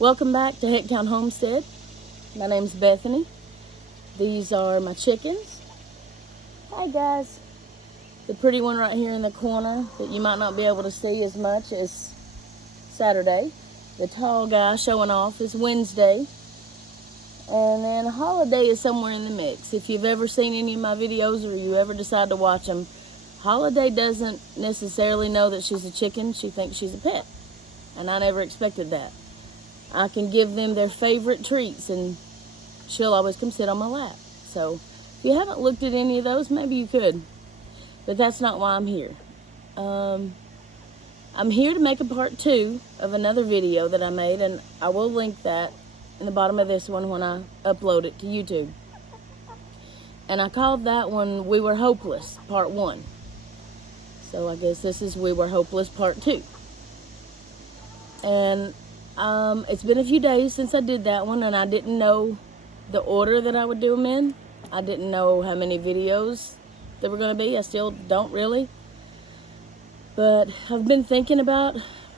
Welcome back to Hicktown Homestead. My name's Bethany. These are my chickens. Hi guys. The pretty one right here in the corner that you might not be able to see as much is Saturday. The tall guy showing off is Wednesday. And then Holiday is somewhere in the mix. If you've ever seen any of my videos or you ever decide to watch them, Holiday doesn't necessarily know that she's a chicken. She thinks she's a pet. And I never expected that. I can give them their favorite treats and she'll always come sit on my lap. So if you haven't looked at any of those, maybe you could. But that's not why I'm here. I'm here to make a part 2 of another video that I made, and I will link that in the bottom of this one when I upload it to YouTube. And I called that one We Were Hopeless Part 1. So I guess this is We Were Hopeless Part 2. And it's been a few days since I did that one, and I didn't know the order that I would do them in. I didn't know how many videos there were going to be. I still don't really. But I've been thinking about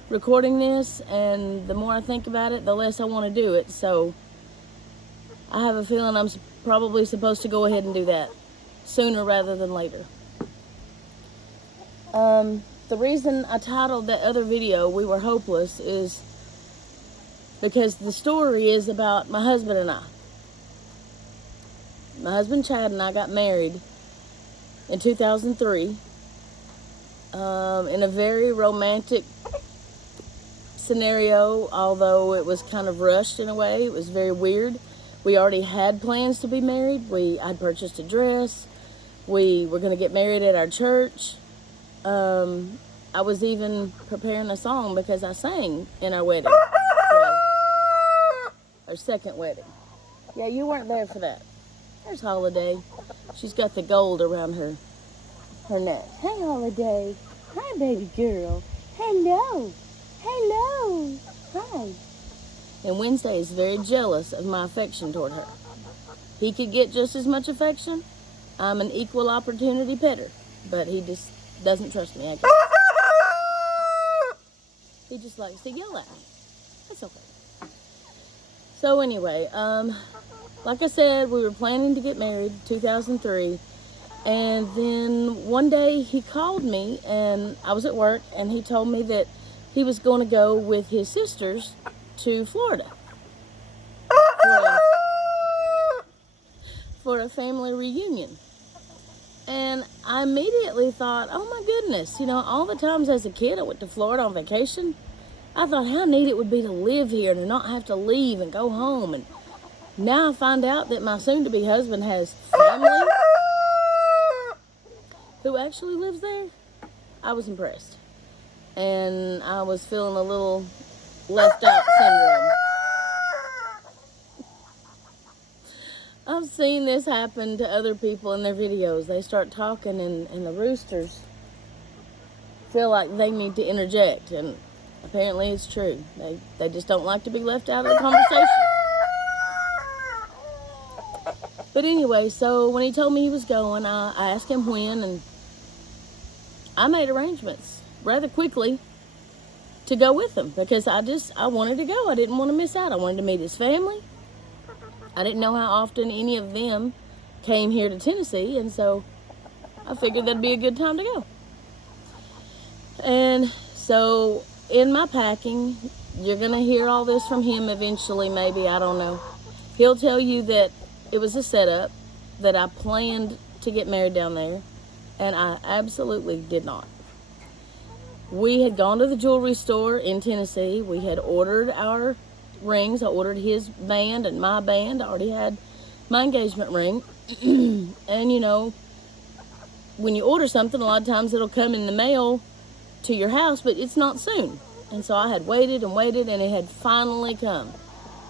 recording this, and the more I think about it, the less I want to do it. So I have a feeling I'm probably supposed to go ahead and do that sooner rather than later. The reason I titled that other video, We Were Hopeless, is because the story is about my husband and I. My husband Chad and I got married in 2003 in a very romantic scenario, although it was kind of rushed in a way. It was very weird. We already had plans to be married. I'd purchased a dress. We were going to get married at our church. I was even preparing a song because I sang in our wedding. Our second wedding. Yeah, you weren't there for that. There's Holiday. She's got the gold around her neck. Hey, Holiday. Hi, baby girl. Hello. Hello. Hi. And Wednesday is very jealous of my affection toward her. He could get just as much affection. I'm an equal opportunity petter, but he just doesn't trust me, I guess. He just likes to yell at me. That's okay. So anyway, like I said, we were planning to get married 2003, and then one day he called me, and I was at work, and he told me that he was going to go with his sisters to Florida for a family reunion. And I immediately thought, oh my goodness, all the times as a kid I went to Florida on vacation, I thought how neat it would be to live here and to not have to leave and go home. And now I find out that my soon-to-be husband has family who actually lives there. I was impressed. And I was feeling a little left out syndrome. I've seen this happen to other people in their videos. They start talking and the roosters feel like they need to interject, and apparently it's true. They just don't like to be left out of the conversation. But anyway, so when he told me he was going, I asked him when, and I made arrangements rather quickly to go with him because I wanted to go. I didn't want to miss out. I wanted to meet his family. I didn't know how often any of them came here to Tennessee, and so I figured that'd be a good time to go. And so in my packing, you're going to hear all this from him eventually, maybe, I don't know. He'll tell you that it was a setup, that I planned to get married down there, and I absolutely did not. We had gone to the jewelry store in Tennessee. We had ordered our rings. I ordered his band and my band. I already had my engagement ring. And when you order something, a lot of times it'll come in the mail to your house, but it's not soon. And so I had waited and waited, and it had finally come.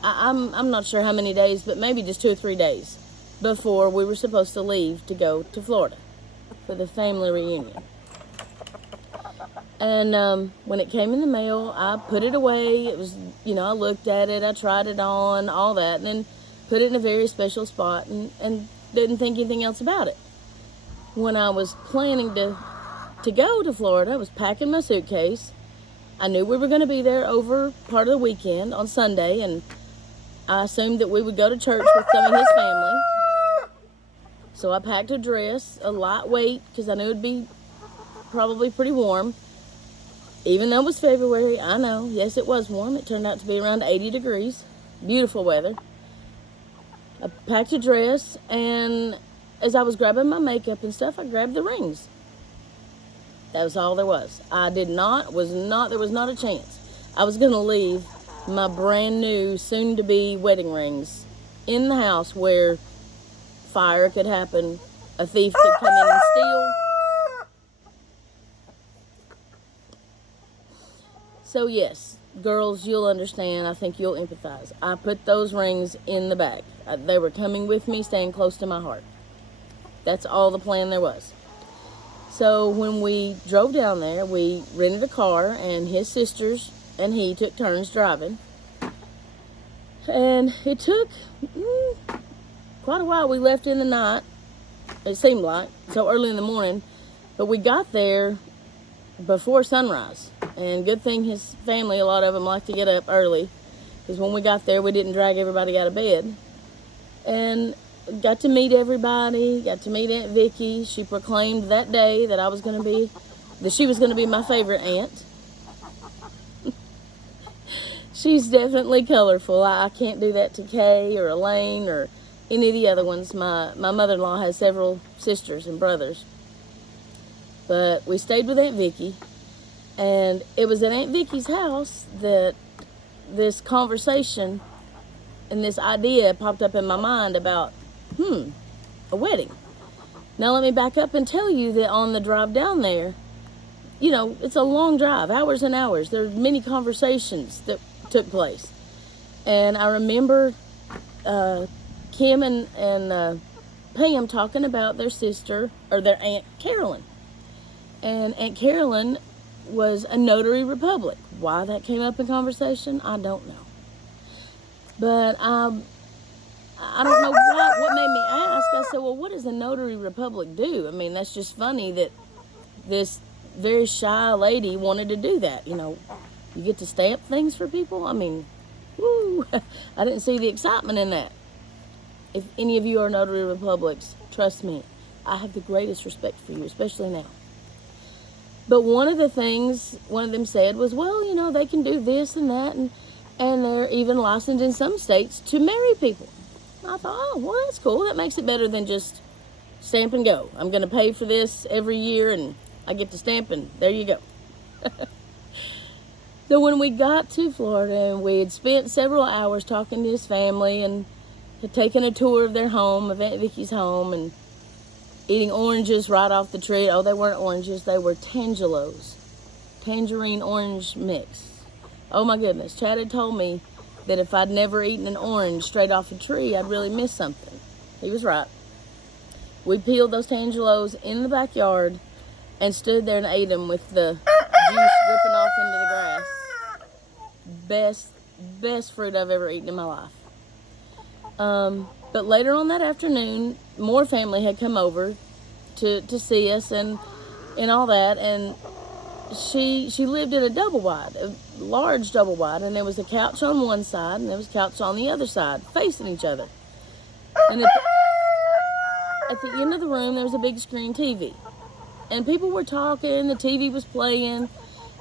I'm not sure how many days, but maybe just 2 or 3 days before we were supposed to leave to go to Florida for the family reunion. And when it came in the mail, I put it away. It was, I looked at it, I tried it on, all that, and then put it in a very special spot and didn't think anything else about it. When I was planning to go to Florida, I was packing my suitcase, I knew we were going to be there over part of the weekend on Sunday, and I assumed that we would go to church with some of his family. So I packed a dress, a lightweight, because I knew it'd be probably pretty warm. Even though it was February, I know, yes, it was warm. It turned out to be around 80 degrees. Beautiful weather. I packed a dress, and as I was grabbing my makeup and stuff, I grabbed the rings. That was all there was. There was not a chance. I was going to leave my brand new, soon-to-be wedding rings in the house where fire could happen, a thief could come in and steal. So yes, girls, you'll understand. I think you'll empathize. I put those rings in the bag. They were coming with me, staying close to my heart. That's all the plan there was. So when we drove down there, we rented a car, and his sisters and he took turns driving. And it took quite a while. We left in the night, it seemed like, so early in the morning. But we got there before sunrise. And good thing his family, a lot of them like to get up early, because when we got there, we didn't drag everybody out of bed. And got to meet everybody, got to meet Aunt Vicky. She proclaimed that day that she was going to be my favorite aunt. She's definitely colorful. I can't do that to Kay or Elaine or any of the other ones. My mother-in-law has several sisters and brothers. But we stayed with Aunt Vicky, and it was at Aunt Vicky's house that this conversation and this idea popped up in my mind about, a wedding. Now let me back up and tell you that on the drive down there, it's a long drive, hours and hours. There were many conversations that took place. And I remember Kim and Pam talking about their sister, or their Aunt Carolyn. And Aunt Carolyn was a notary republic. Why that came up in conversation, I don't know. But I don't know what made me ask. I said, well, what does a notary republic do? I mean, that's just funny that this very shy lady wanted to do that. You get to stamp things for people. I mean, woo, I didn't see the excitement in that. If any of you are notary republics, trust me, I have the greatest respect for you, especially now. But one of them said was, well, they can do this and that, and they're even licensed in some states to marry people. I thought, oh, well, that's cool. That makes it better than just stamp and go. I'm going to pay for this every year, and I get to stamp, and there you go. So when we got to Florida, and we had spent several hours talking to his family, and had taken a tour of their home, of Aunt Vicky's home, and eating oranges right off the tree. Oh, they weren't oranges. They were tangelos. Tangerine orange mix. Oh, my goodness. Chad had told me that if I'd never eaten an orange straight off a tree, I'd really miss something. He was right. We peeled those tangelos in the backyard and stood there and ate them with the juice dripping off into the grass. Best fruit I've ever eaten in my life. But later on that afternoon, more family had come over to see us and all that, and she lived in a large double wide, and there was a couch on one side, and there was a couch on the other side, facing each other. And at the end of the room, there was a big screen TV. And people were talking, the TV was playing,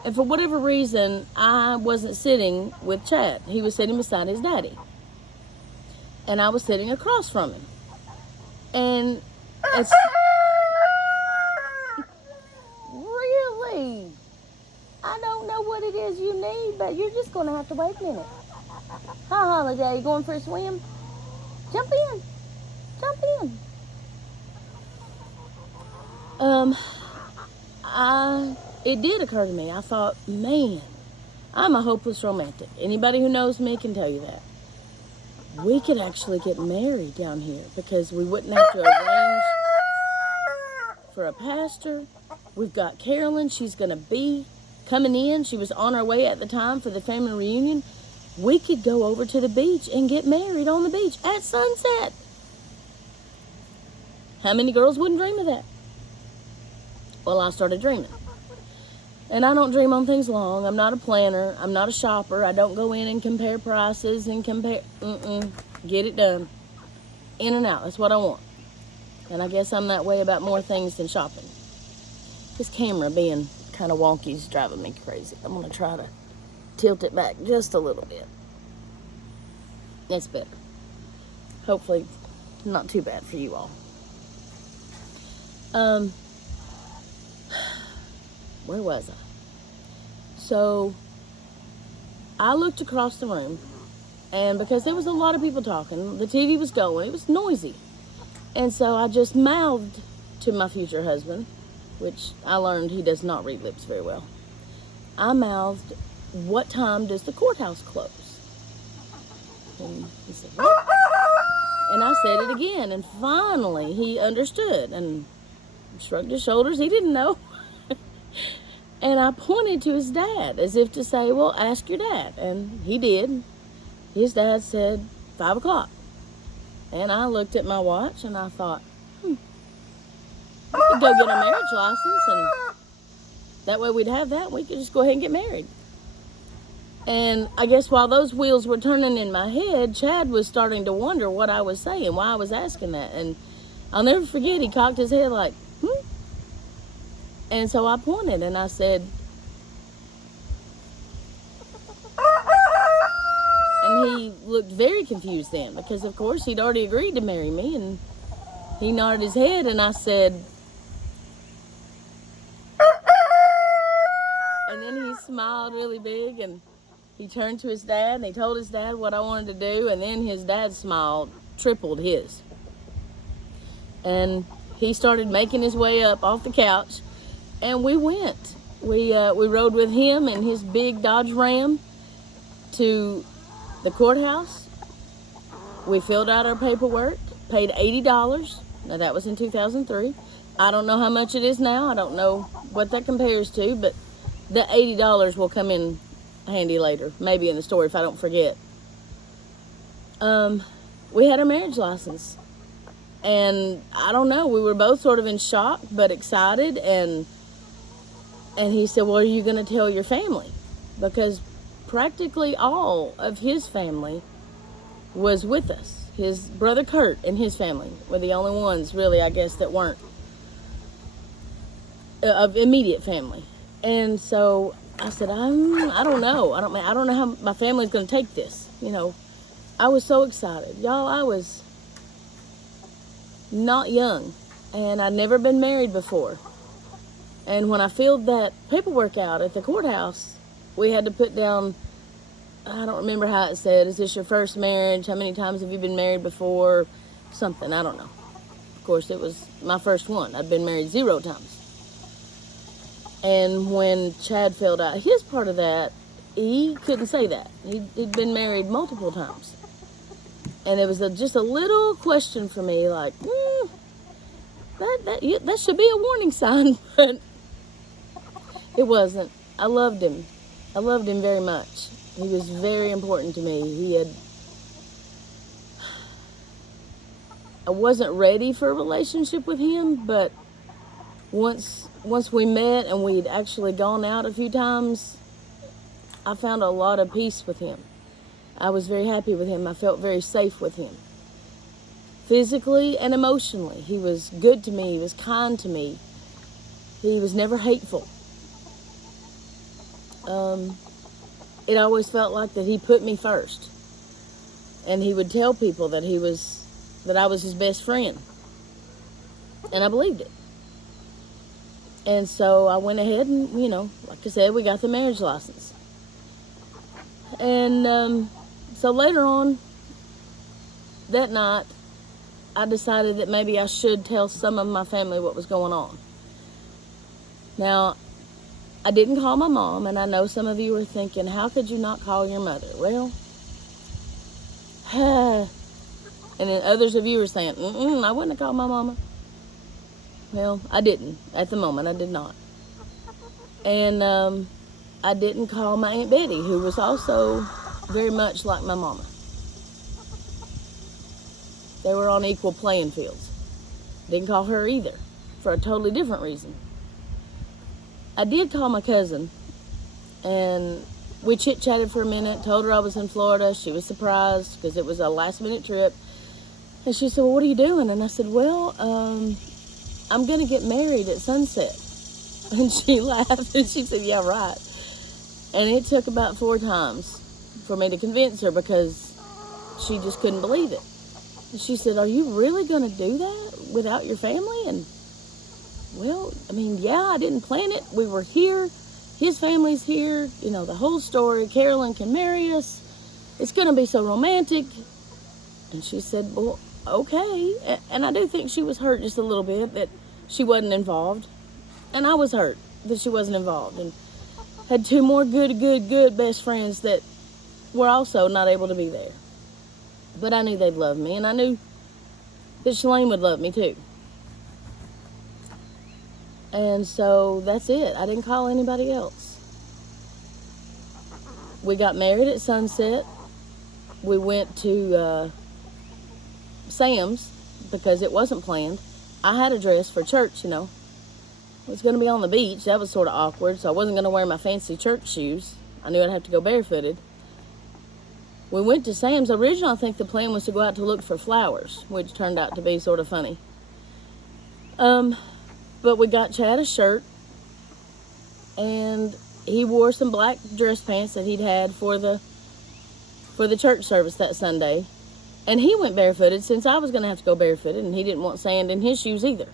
and for whatever reason, I wasn't sitting with Chad. He was sitting beside his daddy. And I was sitting across from him. And it's... Really? I don't know what it is you need, but you're just going to have to wait a minute. Hi, Holiday. You going for a swim? Jump in. Jump in. It did occur to me. I thought, man, I'm a hopeless romantic. Anybody who knows me can tell you that. We could actually get married down here because we wouldn't have to arrange for a pastor. We've got Carolyn. She's going to be coming in. She was on her way at the time for the family reunion. We could go over to the beach and get married on the beach at sunset. How many girls wouldn't dream of that? Well, I started dreaming. And I don't dream on things long. I'm not a planner. I'm not a shopper. I don't go in and compare prices and compare. Get it done. In and out. That's what I want. And I guess I'm that way about more things than shopping. This camera being kind of wonky is driving me crazy. I'm going to try to tilt it back just a little bit. That's better. Hopefully not too bad for you all. Where was I? So I looked across the room, and because there was a lot of people talking, the TV was going, it was noisy. And so I just mouthed to my future husband, which I learned he does not read lips very well. I mouthed, "What time does the courthouse close?" And he said, "What?" And I said it again, and finally he understood and shrugged his shoulders. He didn't know. And I pointed to his dad as if to say, "Well, ask your dad." And he did. His dad said 5 o'clock. And I looked at my watch and I thought, I could go get a marriage license, and that way we'd have that. We could just go ahead and get married. And I guess while those wheels were turning in my head, Chad was starting to wonder what I was saying, why I was asking that. And I'll never forget, he cocked his head like, And so I pointed and I said, and he looked very confused then, because of course he'd already agreed to marry me, and he nodded his head, and I said, and then he smiled really big, and he turned to his dad and he told his dad what I wanted to do, and then his dad's smile tripled his. And he started making his way up off the couch, and we went. We rode with him and his big Dodge Ram to the courthouse. We filled out our paperwork, paid $80. Now that was in 2003. I don't know how much it is now. I don't know what that compares to, but the $80 will come in handy later, maybe in the story if I don't forget. We had a marriage license, and I don't know, we were both sort of in shock but excited, and he said, "Well, are you going to tell your family?" Because practically all of his family was with us. His brother Kurt and his family were the only ones, really, I guess, that weren't of immediate family. And so I said, I don't know. I don't know how my family's going to take this. I was so excited. Y'all, I was not young, and I'd never been married before. And when I filled that paperwork out at the courthouse, we had to put down, I don't remember how it said, "Is this your first marriage? How many times have you been married before?" Something, I don't know. Of course, it was my first one. I'd been married 0 times. And when Chad filled out his part of that, he couldn't say that. He'd been married multiple times. And it was just a little question for me, like, that should be a warning sign, but it wasn't. I loved him. I loved him very much. He was very important to me. I wasn't ready for a relationship with him, but once we met and we'd actually gone out a few times, I found a lot of peace with him. I was very happy with him. I felt very safe with him. Physically and emotionally, he was good to me. He was kind to me. He was never hateful. It always felt like that he put me first. And he would tell people that I was his best friend. And I believed it. And so I went ahead and, like I said, we got the marriage license. And so later on that night, I decided that maybe I should tell some of my family what was going on. Now, I didn't call my mom, and I know some of you are thinking, how could you not call your mother? Well, and then others of you are saying, I wouldn't have called my mama. Well, I didn't. At the moment, I did not. And I didn't call my Aunt Betty, who was also very much like my mama. They were on equal playing fields. Didn't call her either, for a totally different reason. I did call my cousin, and we chit-chatted for a minute, told her I was in Florida. She was surprised because it was a last-minute trip. And she said, well, what are you doing? And I said, well, I'm going to get married at sunset. And she laughed, and she said, yeah, right. And it took about 4 times for me to convince her because she just couldn't believe it. And she said, are you really going to do that without your family? And, well, I mean, yeah, I didn't plan it. We were here. His family's here. You know, the whole story. Carolyn can marry us. It's going to be so romantic. And she said, well, okay. And I do think she was hurt just a little bit that she wasn't involved. And I was hurt that she wasn't involved. And had 2 more good best friends that were also not able to be there. But I knew they'd love me, and I knew that Shalane would love me too. And so that's it. I didn't call anybody else. We got married at sunset. We went to Sam's because it wasn't planned. I had a dress for church, you know. It was going to be on the beach. That was sort of awkward, so I wasn't going to wear my fancy church shoes. I knew I'd have to go barefooted. We went to Sam's. Originally, I think the plan was to go out to look for flowers, which turned out to be sort of funny. But we got Chad a shirt, and he wore some black dress pants that he'd had for the church service that Sunday. And he went barefooted since I was going to have to go barefooted, and he didn't want sand in his shoes either.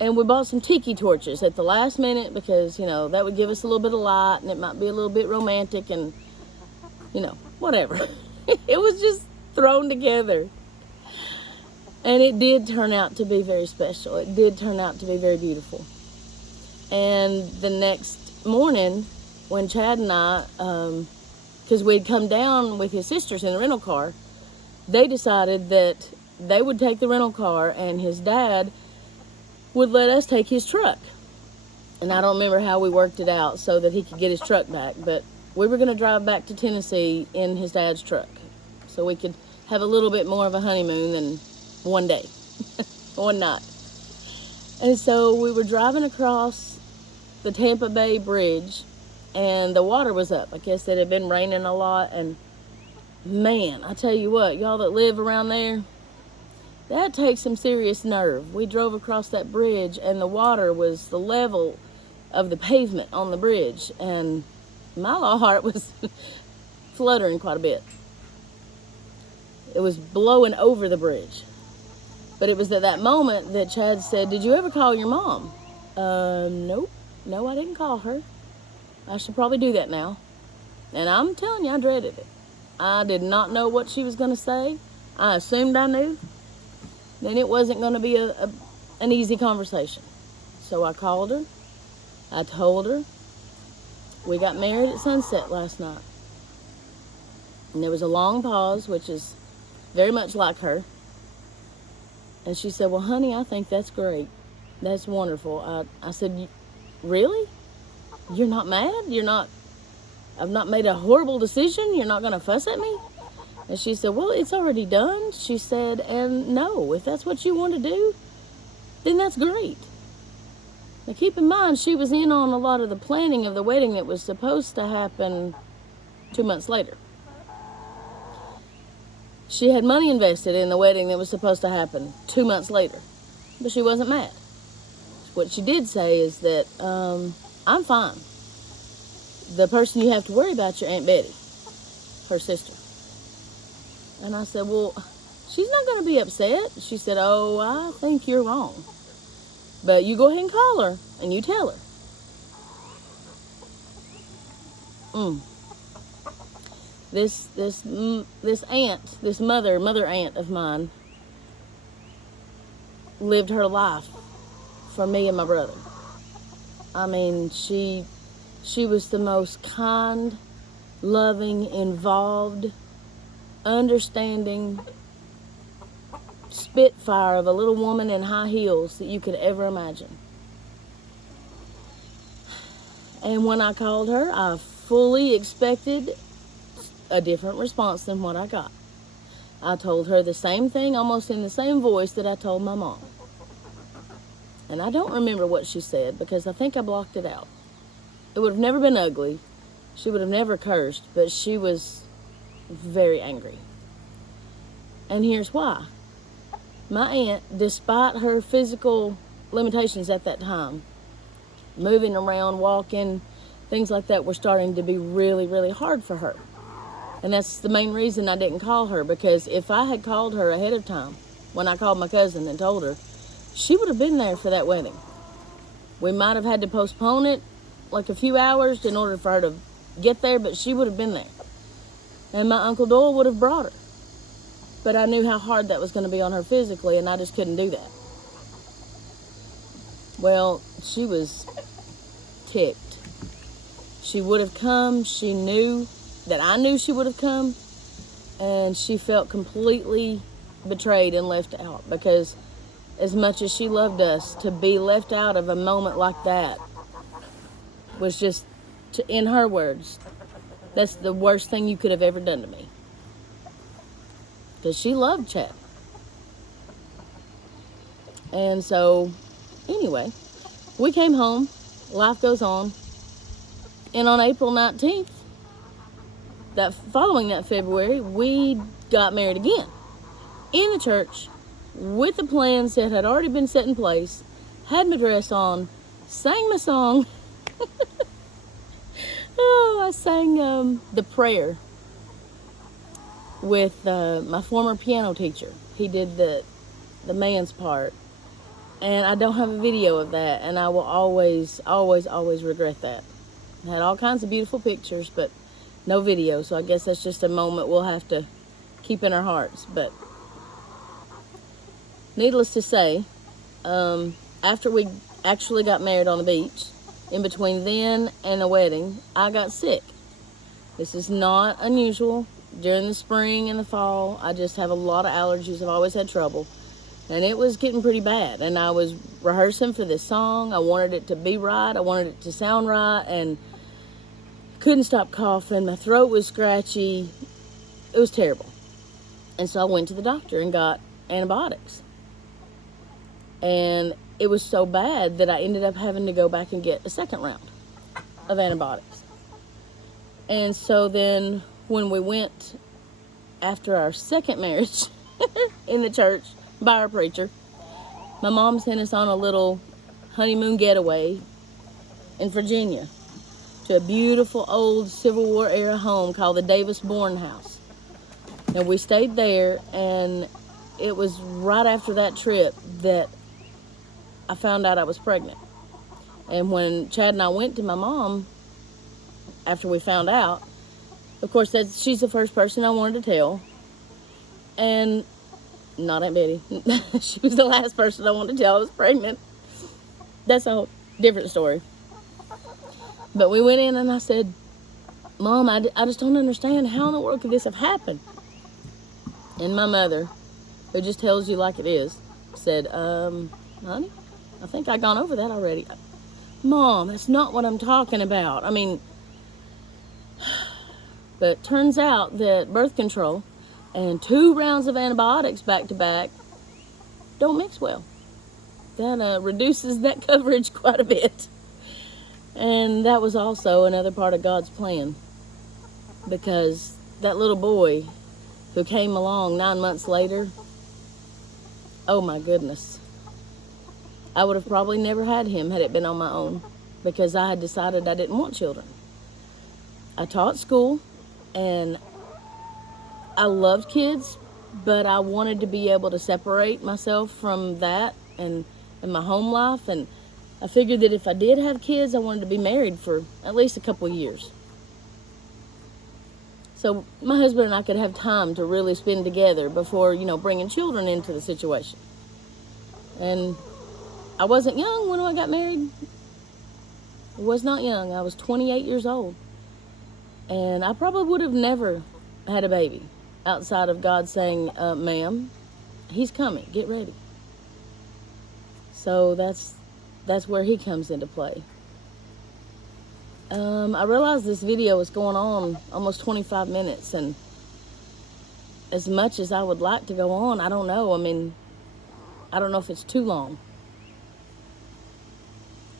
And we bought some tiki torches at the last minute because, you know, that would give us a little bit of light, and it might be a little bit romantic and, you know, whatever. It was just thrown together. And it did turn out to be very special. It did turn out to be very beautiful. And the next morning, when Chad and I, because we'd come down with his sisters in the rental car, they decided that they would take the rental car and his dad would let us take his truck. And I don't remember how we worked it out so that he could get his truck back, but we were going to drive back to Tennessee in his dad's truck so we could have a little bit more of a honeymoon than one day, one night. And so we were driving across the Tampa Bay Bridge, and the water was up. I guess it had been raining a lot, and man, I tell you what, y'all that live around there, that takes some serious nerve. We drove across that bridge, and the water was the level of the pavement on the bridge, and my little heart was fluttering quite a bit. It was blowing over the bridge. But it was at that moment that Chad said, did you ever call your mom? Nope. No, I didn't call her. I should probably do that now. And I'm telling you, I dreaded it. I did not know what she was going to say. I assumed I knew. Then it wasn't going to be an easy conversation. So I called her. I told her. We got married at sunset last night. And there was a long pause, which is very much like her. And she said, well, honey, I think that's great. That's wonderful. I said, really? You're not mad? I've not made a horrible decision? You're not going to fuss at me? And she said, well, it's already done. She said, and no, if that's what you want to do, then that's great. Now, keep in mind, she was in on a lot of the planning of the wedding that was supposed to happen 2 months later. She had money invested in the wedding that was supposed to happen 2 months later, but she wasn't mad. What she did say is that, I'm fine. The person you have to worry about is your Aunt Betty, her sister. And I said, well, she's not going to be upset. She said, oh, I think you're wrong. But you go ahead and call her, and you tell her. This aunt, this mother aunt of mine, lived her life for me and my brother. I mean, she was the most kind, loving, involved, understanding spitfire of a little woman in high heels that you could ever imagine. And when I called her, I fully expected a different response than what I got. I told her the same thing, almost in the same voice that I told my mom. And I don't remember what she said because I think I blocked it out. It would have never been ugly. She would have never cursed, but she was very angry. And here's why. My aunt, despite her physical limitations at that time, moving around, walking, things like that were starting to be really, really hard for her. And that's the main reason I didn't call her, because if I had called her ahead of time, when I called my cousin and told her, she would have been there for that wedding. We might have had to postpone it like a few hours in order for her to get there, but she would have been there. And my Uncle Doyle would have brought her. But I knew how hard that was going to be on her physically, and I just couldn't do that. Well, she was ticked. She would have come. She knew that I knew she would have come, and she felt completely betrayed and left out, because as much as she loved us, to be left out of a moment like that was just, in her words, that's the worst thing you could have ever done to me. Because she loved Chad. And so, anyway, we came home. Life goes on. And on April 19th, following that February, we got married again. In the church, with the plans that had already been set in place, had my dress on, sang my song. I sang the prayer with my former piano teacher. He did the man's part. And I don't have a video of that, and I will always, always, always regret that. I had all kinds of beautiful pictures, but no video, so I guess that's just a moment we'll have to keep in our hearts. But needless to say, after we actually got married on the beach, in between then and the wedding, I got sick. This is not unusual. During the spring and the fall, I just have a lot of allergies. I've always had trouble. And it was getting pretty bad. And I was rehearsing for this song. I wanted it to be right. I wanted it to sound right. And couldn't stop coughing. My throat was scratchy. It was terrible. And so I went to the doctor and got antibiotics. And it was so bad that I ended up having to go back and get a second round of antibiotics. And so then when we went after our second marriage in the church by our preacher, my mom sent us on a little honeymoon getaway in Virginia to a beautiful old Civil War era home called the Davis Bourne House. And we stayed there, and it was right after that trip that I found out I was pregnant. And when Chad and I went to my mom after we found out, of course, she's the first person I wanted to tell. And not Aunt Betty. She was the last person I wanted to tell I was pregnant. That's a whole different story. But we went in and I said, Mom, I just don't understand. How in the world could this have happened? And my mother, who just tells you like it is, said, honey, I think I've gone over that already. Mom, that's not what I'm talking about. I mean, but turns out that birth control and 2 rounds of antibiotics back to back don't mix well. That reduces that coverage quite a bit. And that was also another part of God's plan, because that little boy who came along 9 months later, oh my goodness, I would have probably never had him had it been on my own, because I had decided I didn't want children. I taught school, and I loved kids, but I wanted to be able to separate myself from that and my home life. And I figured that if I did have kids, I wanted to be married for at least a couple of years. So my husband and I could have time to really spend together before, bringing children into the situation. And I wasn't young when I got married. I was not young. I was 28 years old. And I probably would have never had a baby outside of God saying, ma'am, he's coming, get ready. So that's where he comes into play. I realized this video was going on almost 25 minutes, and as much as I would like to go on, I don't know. I mean, I don't know if it's too long.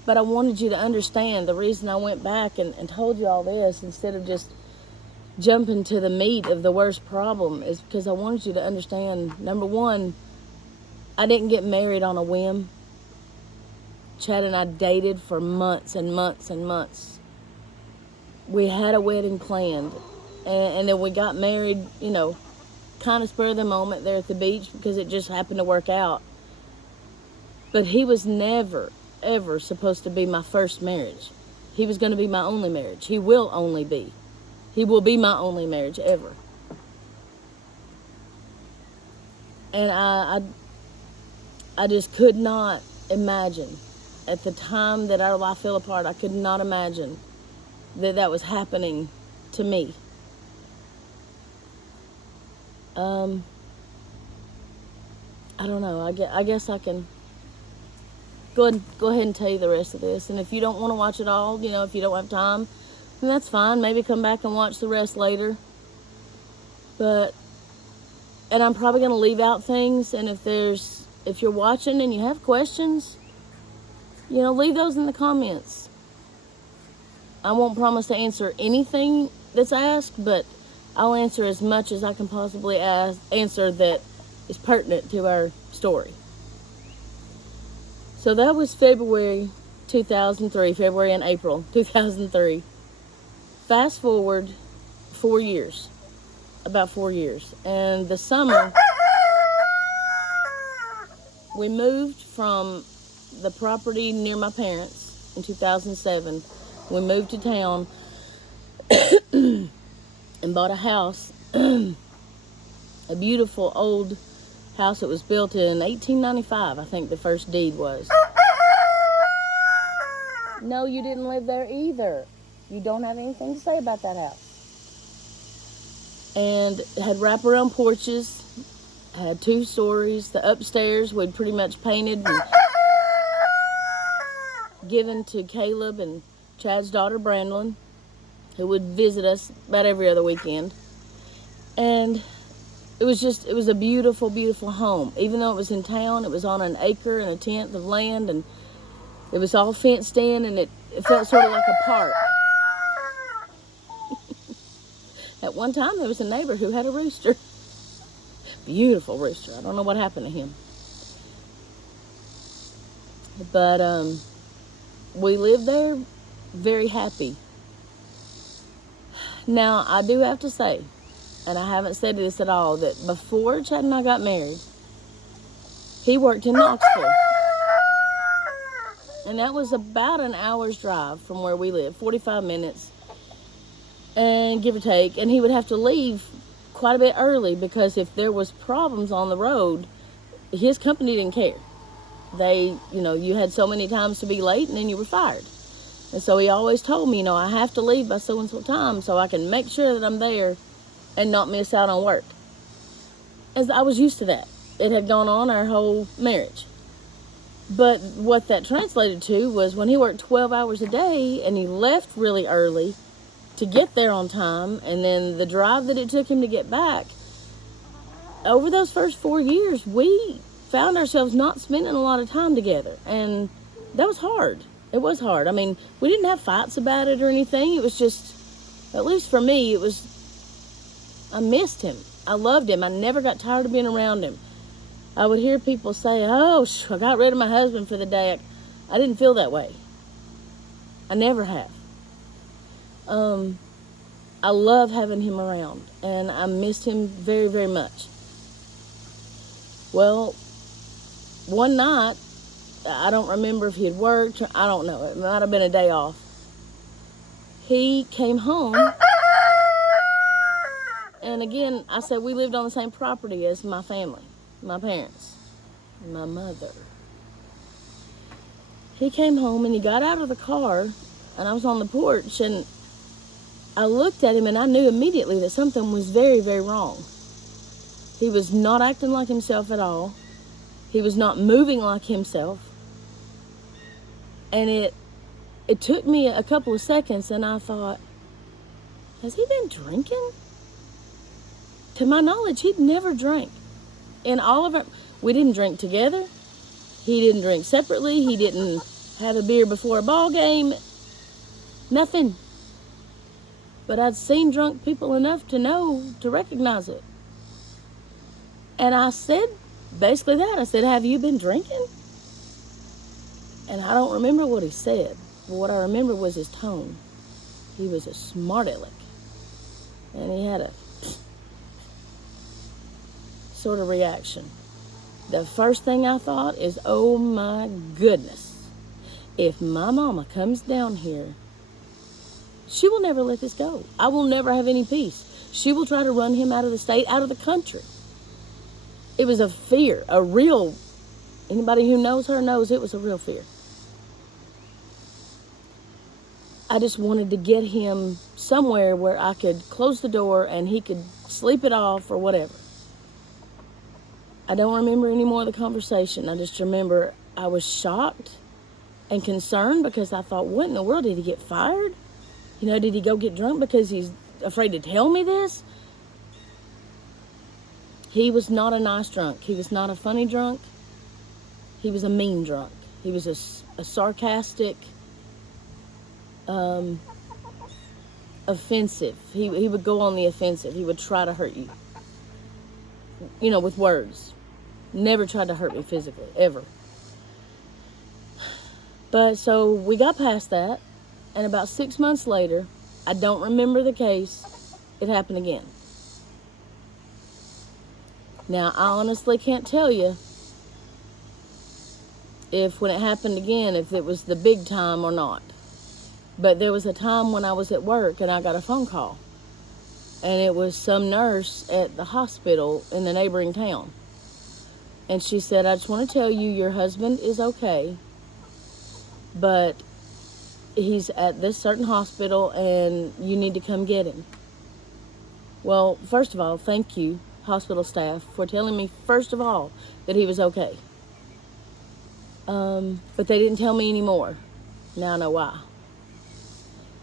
But I wanted you to understand the reason I went back and told you all this instead of just jumping to the meat of the worst problem is because I wanted you to understand, number one, I didn't get married on a whim. Chad and I dated for months and months and months. We had a wedding planned, and then we got married, you know, kind of spur of the moment there at the beach because it just happened to work out. But he was never, ever supposed to be my first marriage. He was going to be my only marriage. He will only be. He will be my only marriage ever. And I just could not imagine, at the time that our life fell apart, I could not imagine that that was happening to me. I don't know. I guess I can go ahead and tell you the rest of this. And if you don't want to watch it all, you know, if you don't have time, then that's fine. Maybe come back and watch the rest later. And I'm probably going to leave out things. And if you're watching and you have questions, you know, leave those in the comments. I won't promise to answer anything that's asked, but I'll answer as much as I can possibly answer that is pertinent to our story. So that was February 2003, February and April 2003. Fast forward 4 years, about 4 years. And the summer, we moved from the property near my parents in 2007. We moved to town and bought a house, a beautiful old house that was built in 1895, I think the first deed was. No, you didn't live there either. You don't have anything to say about that house. And it had wraparound porches, had 2 stories. The upstairs we'd pretty much painted and given to Caleb and Chad's daughter Brandlin, who would visit us about every other weekend. And it was a beautiful, beautiful home. Even though it was in town, it was on an acre and a tenth of land, and it was all fenced in, and it felt sort of like a park. At one time, there was a neighbor who had a rooster. Beautiful rooster. I don't know what happened to him. But we lived there very happy. Now, I do have to say, and I haven't said this at all, that before Chad and I got married, he worked in Knoxville. And that was about an hour's drive from where we live, 45 minutes, and give or take. And he would have to leave quite a bit early because if there was problems on the road, his company didn't care. You had so many times to be late and then you were fired. And so he always told me, I have to leave by so-and-so time so I can make sure that I'm there and not miss out on work. As I was used to that. It had gone on our whole marriage. But what that translated to was when he worked 12 hours a day and he left really early to get there on time, and then the drive that it took him to get back, over those first 4 years, we found ourselves not spending a lot of time together. And that was hard. It was hard. I mean, we didn't have fights about it or anything. It was just, at least for me, I missed him. I loved him. I never got tired of being around him. I would hear people say, I got rid of my husband for the day. I didn't feel that way. I never have. I love having him around, and I missed him very, very much. Well, one night, I don't remember if he had worked, or I don't know. It might have been a day off. He came home, and again, I said we lived on the same property as my family, my parents, my mother. He came home, and he got out of the car, and I was on the porch, and I looked at him, and I knew immediately that something was very, very wrong. He was not acting like himself at all. He was not moving like himself. And it took me a couple of seconds, and I thought, has he been drinking? To my knowledge, he'd never drank. In all of our, we didn't drink together. He didn't drink separately. He didn't have a beer before a ball game. Nothing. But I'd seen drunk people enough to recognize it. And I said basically that. I said, have you been drinking? And I don't remember what he said. But what I remember was his tone. He was a smart aleck. And he had a sort of reaction. The first thing I thought is, oh my goodness. If my mama comes down here, she will never let this go. I will never have any peace. She will try to run him out of the state, out of the country. It was a fear, a real, anybody who knows her knows it was a real fear. I just wanted to get him somewhere where I could close the door and he could sleep it off or whatever. I don't remember any more of the conversation. I just remember I was shocked and concerned because I thought, what in the world, did he get fired? You know, did he go get drunk because he's afraid to tell me this? He was not a nice drunk. He was not a funny drunk. He was a mean drunk. He was a sarcastic, offensive. He would go on the offensive. He would try to hurt you, you know, with words. Never tried to hurt me physically, ever. But so we got past that, and about 6 months later, I don't remember the case, it happened again. Now, I honestly can't tell you if when it happened again, if it was the big time or not. But there was a time when I was at work and I got a phone call. And it was some nurse at the hospital in the neighboring town. And she said, I just want to tell you your husband is okay, but he's at this certain hospital and you need to come get him. Well, first of all, thank you, hospital staff, for telling me, first of all, that he was okay. But they didn't tell me any more. Now I know why.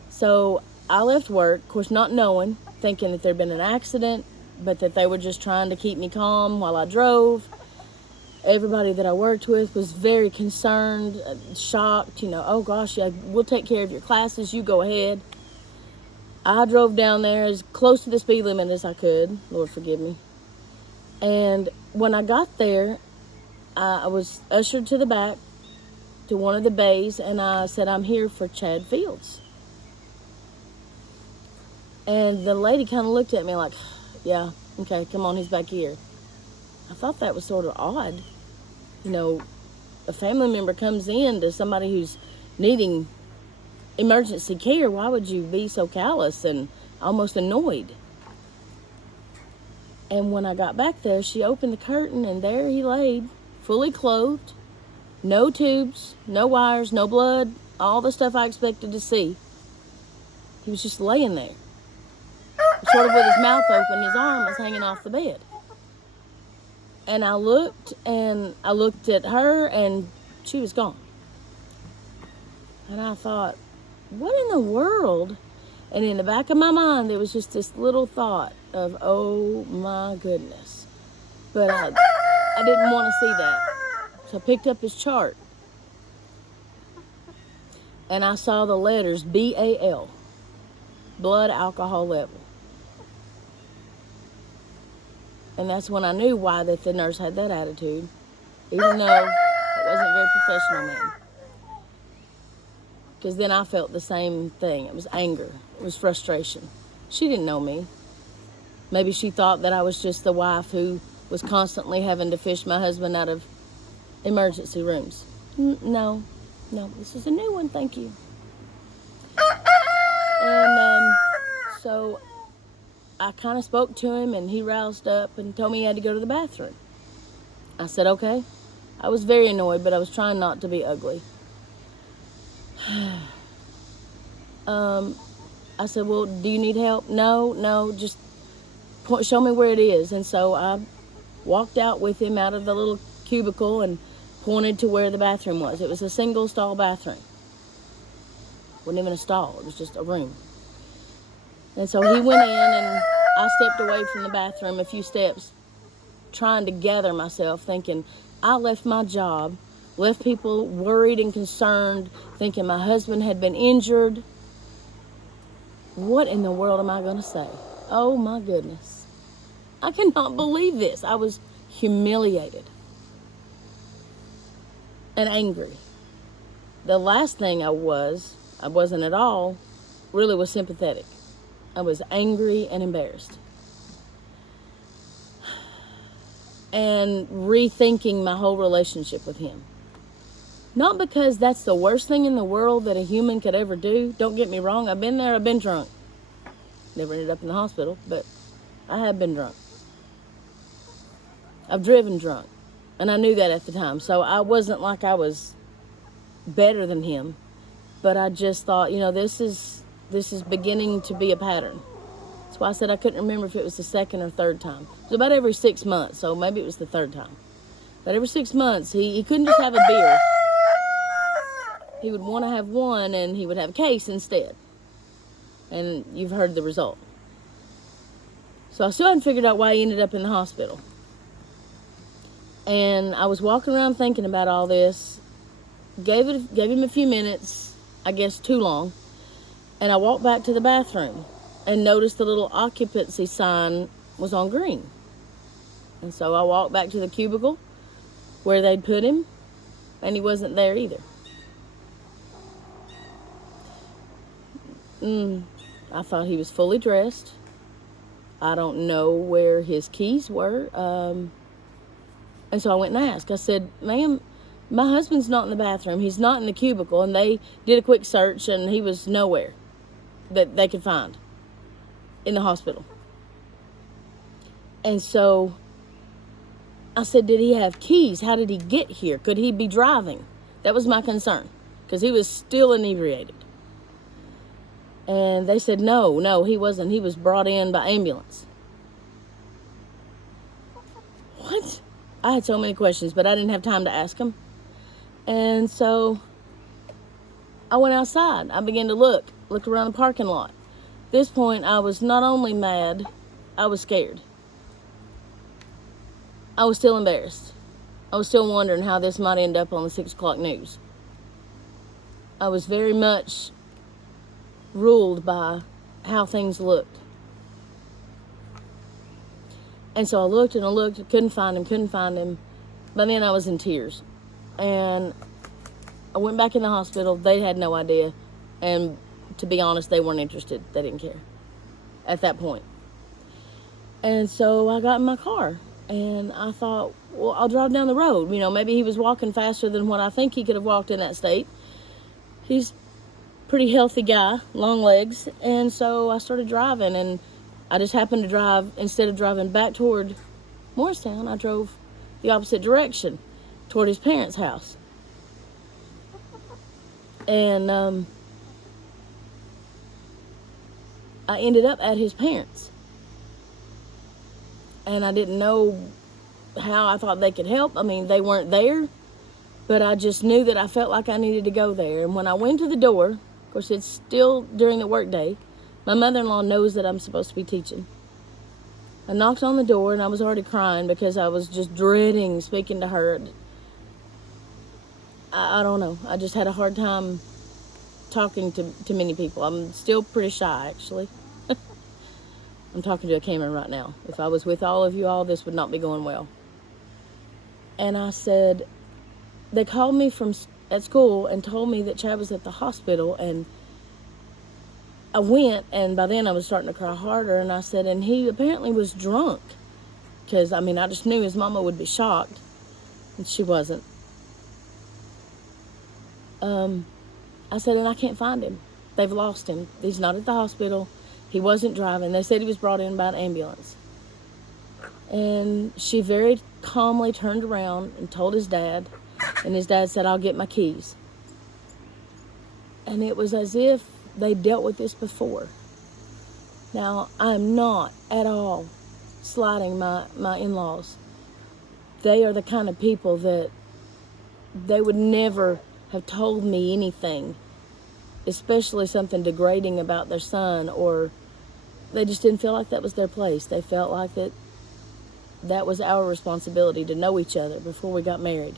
So I left work, of course not knowing, thinking that there'd been an accident, but that they were just trying to keep me calm while I drove. Everybody that I worked with was very concerned, shocked, you know, oh gosh, yeah, we'll take care of your classes, you go ahead. I drove down there as close to the speed limit as I could, Lord forgive me. And when I got there, I was ushered to the back to one of the bays, and I said, I'm here for Chad Fields. And the lady kind of looked at me like, yeah, okay, come on, he's back here. I thought that was sort of odd. You know, a family member comes in to somebody who's needing emergency care. Why would you be so callous and almost annoyed? And when I got back there, she opened the curtain and there he laid, fully clothed, no tubes, no wires, no blood, all the stuff I expected to see. He was just laying there, sort of with his mouth open, his arm was hanging off the bed. And I looked at her, and she was gone. And I thought, what in the world? And in the back of my mind, there was just this little thought of, oh my goodness. But I didn't want to see that. So I picked up his chart. And I saw the letters BAL, blood alcohol level. And that's when I knew why that the nurse had that attitude, even though it wasn't very professional, man. Because then I felt the same thing. It was anger. It was frustration. She didn't know me. Maybe she thought that I was just the wife who was constantly having to fish my husband out of emergency rooms. No, this is a new one, thank you. And so I kind of spoke to him, and he roused up and told me he had to go to the bathroom. I said, okay. I was very annoyed, but I was trying not to be ugly. I said, well, do you need help? No, just show me where it is. And so I walked out with him out of the little cubicle and pointed to where the bathroom was. It was a single stall bathroom. Wasn't even a stall, it was just a room. And so he went in, and I stepped away from the bathroom a few steps, trying to gather myself, thinking, I left my job, left people worried and concerned, thinking my husband had been injured. What in the world am I going to say? Oh my goodness. I cannot believe this. I was humiliated and angry. The last thing I wasn't at all, really was sympathetic. I was angry and embarrassed. And rethinking my whole relationship with him. Not because that's the worst thing in the world that a human could ever do. Don't get me wrong, I've been there, I've been drunk. Never ended up in the hospital, but I have been drunk. I've driven drunk, and I knew that at the time. So I wasn't like I was better than him, but I just thought, this is beginning to be a pattern. That's why I said I couldn't remember if it was the second or third time. It was about every 6 months, so maybe it was the third time. But every 6 months, he couldn't just have a beer. He would want to have one, and he would have a case instead. And you've heard the result. So I still hadn't figured out why he ended up in the hospital. And I was walking around thinking about all this. Gave him a few minutes, I guess too long. And I walked back to the bathroom and noticed the little occupancy sign was on green. And so I walked back to the cubicle where they'd put him, and he wasn't there either. I thought he was fully dressed. I don't know where his keys were. And so I went and asked. I said, ma'am, my husband's not in the bathroom. He's not in the cubicle. And they did a quick search, and he was nowhere that they could find in the hospital. And so I said, did he have keys? How did he get here? Could he be driving? That was my concern, because he was still inebriated. And they said, no, he wasn't. He was brought in by ambulance. What? I had so many questions, but I didn't have time to ask them. And so I went outside. I began to look around the parking lot. At this point, I was not only mad, I was scared. I was still embarrassed. I was still wondering how this might end up on the 6 o'clock news. I was very much ruled by how things looked. And so I looked and I looked, couldn't find him. By then I was in tears. And I went back in the hospital. They had no idea. And to be honest, they weren't interested. They didn't care at that point. And so I got in my car and I thought, well, I'll drive down the road. Maybe he was walking faster than what I think he could have walked in that state. He's a pretty healthy guy, long legs. And so I started driving, and I just happened to drive, instead of driving back toward Morristown, I drove the opposite direction toward his parents' house. And I ended up at his parents. And I didn't know how I thought they could help. I mean, they weren't there, but I just knew that I felt like I needed to go there. And when I went to the door, of course, it's still during the workday. My mother-in-law knows that I'm supposed to be teaching. I knocked on the door, and I was already crying because I was just dreading speaking to her. I don't know. I just had a hard time talking to many people. I'm still pretty shy, actually. I'm talking to a camera right now. If I was with all of you all, this would not be going well. And I said, they called me at school and told me that Chad was at the hospital, and I went, and by then I was starting to cry harder, and I said, and he apparently was drunk, because, I just knew his mama would be shocked, and she wasn't. I said, and I can't find him. They've lost him. He's not at the hospital. He wasn't driving. They said he was brought in by an ambulance. And she very calmly turned around and told his dad, and his dad said, I'll get my keys. And it was as if they dealt with this before. Now, I'm not at all slighting my in-laws. They are the kind of people that they would never have told me anything, especially something degrading about their son, or they just didn't feel like that was their place. They felt like that was our responsibility to know each other before we got married.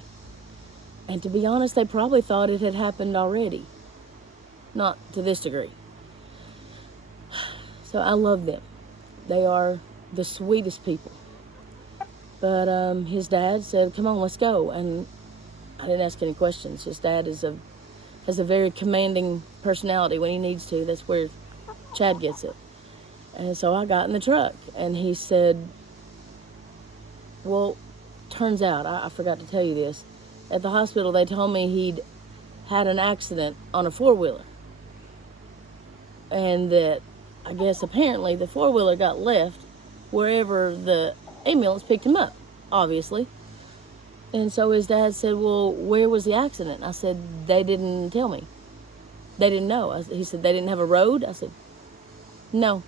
And to be honest, they probably thought it had happened already. Not to this degree. So I love them. They are the sweetest people. But his dad said, come on, let's go. And I didn't ask any questions. His dad has a very commanding personality when he needs to. That's where Chad gets it. And so I got in the truck, and he said, well, turns out, I forgot to tell you this, at the hospital they told me he'd had an accident on a four-wheeler. And that, I guess apparently the four-wheeler got left wherever the ambulance picked him up, obviously. And so his dad said, well, where was the accident? I said, they didn't tell me. They didn't know. He said, they didn't have a road? I said, no.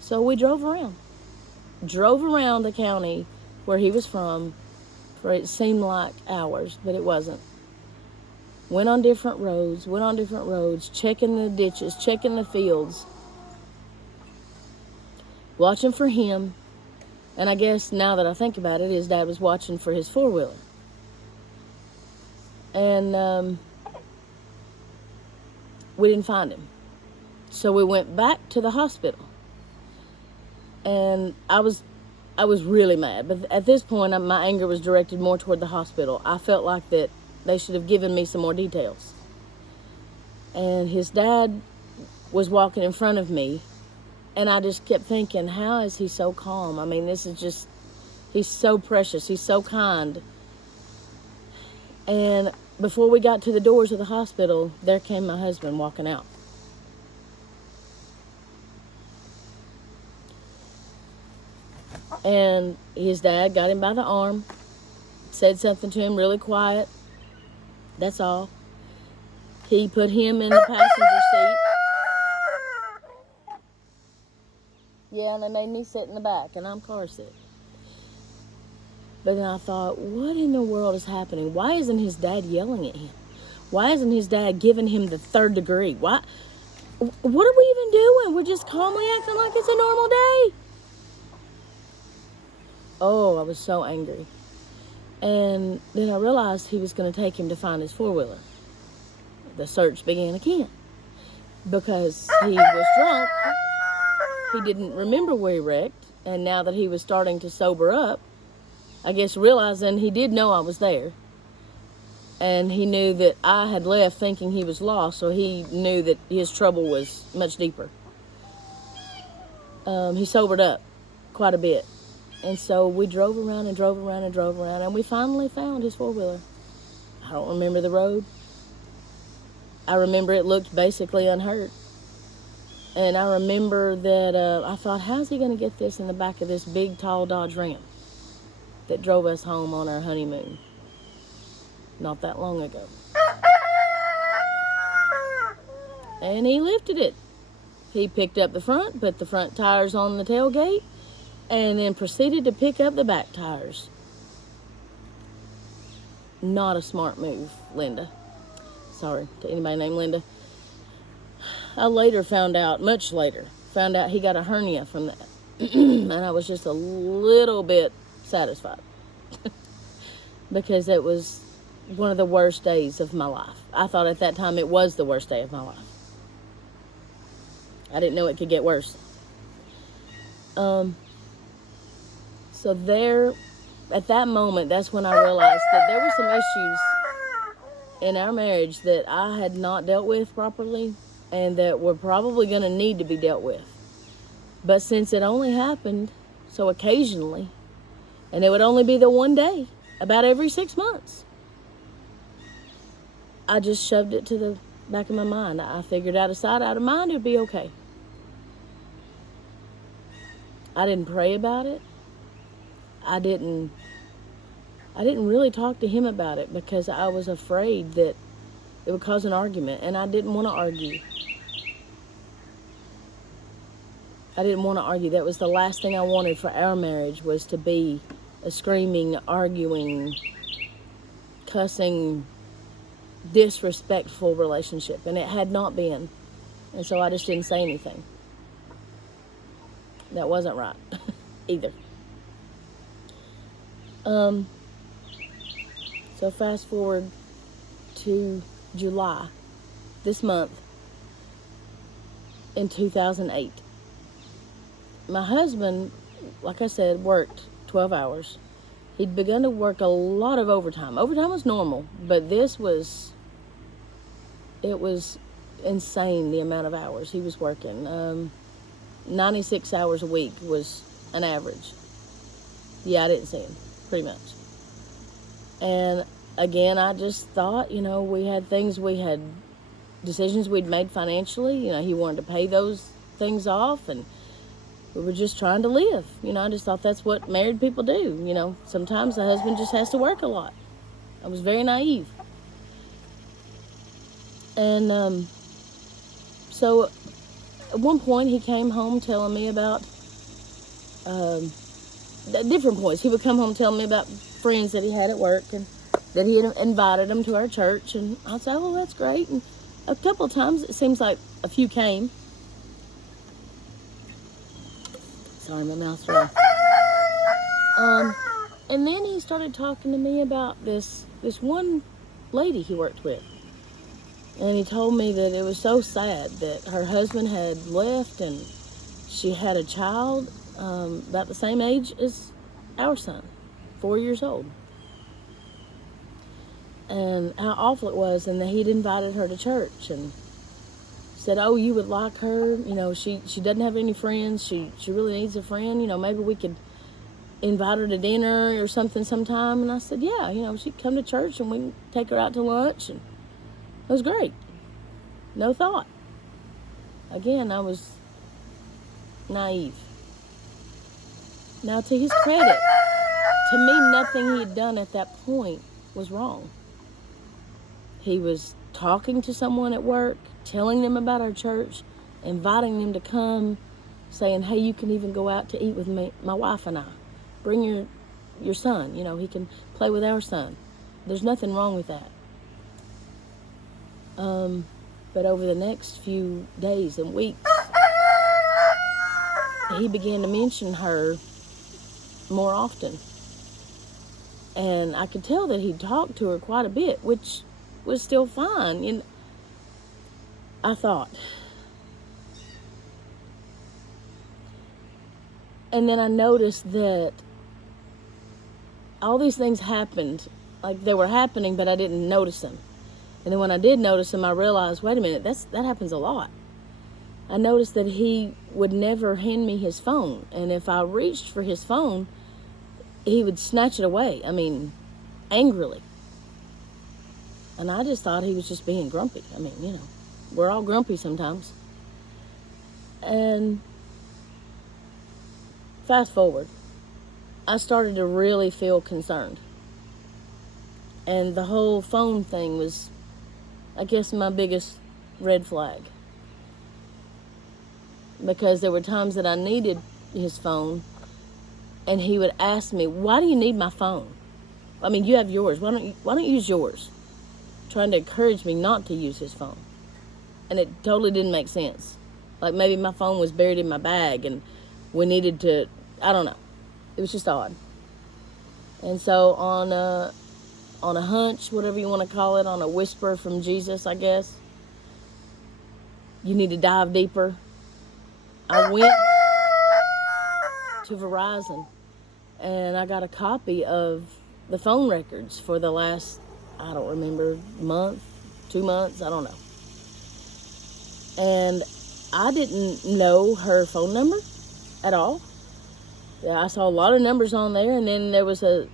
So we drove around the county where he was from for it seemed like hours, but it wasn't. Went on different roads, checking the ditches, checking the fields, watching for him. And I guess now that I think about it, his dad was watching for his four-wheeler. And we didn't find him. So we went back to the hospital. And I was really mad. But at this point, my anger was directed more toward the hospital. I felt like that they should have given me some more details. And his dad was walking in front of me. And I just kept thinking, how is he so calm? I mean, this is just, he's so precious. He's so kind. And before we got to the doors of the hospital, there came my husband walking out. And his dad got him by the arm, said something to him really quiet. That's all. He put him in the passenger seat. Yeah, and they made me sit in the back, and I'm car sick. But then I thought, what in the world is happening? Why isn't his dad yelling at him? Why isn't his dad giving him the third degree? What are we even doing? We're just calmly acting like it's a normal day. Oh, I was so angry. And then I realized he was going to take him to find his four-wheeler. The search began again. Because he was drunk, he didn't remember where he wrecked. And now that he was starting to sober up, I guess realizing he did know I was there. And he knew that I had left thinking he was lost, so he knew that his trouble was much deeper. He sobered up quite a bit. And so we drove around, and we finally found his four-wheeler. I don't remember the road. I remember it looked basically unhurt. And I remember that I thought, how's he going to get this in the back of this big, tall Dodge Ram that drove us home on our honeymoon not that long ago? And he lifted it. He picked up the front, put the front tires on the tailgate, and then proceeded to pick up the back tires. Not a smart move, Linda. Sorry to anybody named Linda. I later found out, much later, he got a hernia from that. And I was just a little bit satisfied. Because it was one of the worst days of my life. I thought at that time it was the worst day of my life. I didn't know it could get worse. So there, at that moment, that's when I realized that there were some issues in our marriage that I had not dealt with properly and that were probably going to need to be dealt with. But since it only happened so occasionally, and it would only be the one day, about every 6 months, I just shoved it to the back of my mind. I figured out of sight, out of mind, it would be okay. I didn't pray about it. I didn't really talk to him about it because I was afraid that it would cause an argument, and I didn't want to argue. That was the last thing I wanted for our marriage, was to be a screaming, arguing, cussing, disrespectful relationship, and it had not been. And so I just didn't say anything. That wasn't right either. So fast forward to July, this month, in 2008. My husband, like I said, worked 12 hours. He'd begun to work a lot of overtime. Overtime was normal, but it was insane the amount of hours he was working. 96 hours a week was an average. Yeah, I didn't see him, pretty much. And again, I just thought, we had decisions we'd made financially. He wanted to pay those things off, and we were just trying to live. I just thought that's what married people do. Sometimes the husband just has to work a lot. I was very naive. And so at one point he came home telling me about, at different points, he would come home telling me about friends that he had at work and that he had invited them to our church. And I'd say, oh, that's great. And a couple of times it seems like a few came. Sorry, my mouth's dry. And then he started talking to me about this one lady he worked with. And he told me that it was so sad that her husband had left and she had a child about the same age as our son, 4 years old. And how awful it was, and that he'd invited her to church and said, oh, you would like her, she doesn't have any friends, she really needs a friend, maybe we could invite her to dinner or something sometime. And I said, yeah, she'd come to church and we can take her out to lunch, and it was great. No thought. Again, I was naive. Now, to his credit, to me, nothing he had done at that point was wrong. He was talking to someone at work, telling them about our church, inviting them to come, saying, hey, you can even go out to eat with me, my wife and I. Bring your son, he can play with our son. There's nothing wrong with that. But over the next few days and weeks, he began to mention her more often. And I could tell that he talked to her quite a bit, which was still fine, I thought. And then I noticed that all these things happened, like they were happening, but I didn't notice them. And then when I did notice them, I realized, wait a minute, that happens a lot. I noticed that he would never hand me his phone. And if I reached for his phone, he would snatch it away. Angrily. And I just thought he was just being grumpy. We're all grumpy sometimes. And fast forward, I started to really feel concerned. And the whole phone thing was, I guess, my biggest red flag. Because there were times that I needed his phone, and he would ask me, why do you need my phone? You have yours. Why don't you use yours? Trying to encourage me not to use his phone. And it totally didn't make sense. Like maybe my phone was buried in my bag and we needed to, I don't know. It was just odd. And so on a hunch, whatever you want to call it, on a whisper from Jesus, I guess, you need to dive deeper. I went to Verizon and I got a copy of the phone records for the last, I don't remember, month, 2 months, I don't know. And I didn't know her phone number at all. Yeah, I saw a lot of numbers on there, and then there was a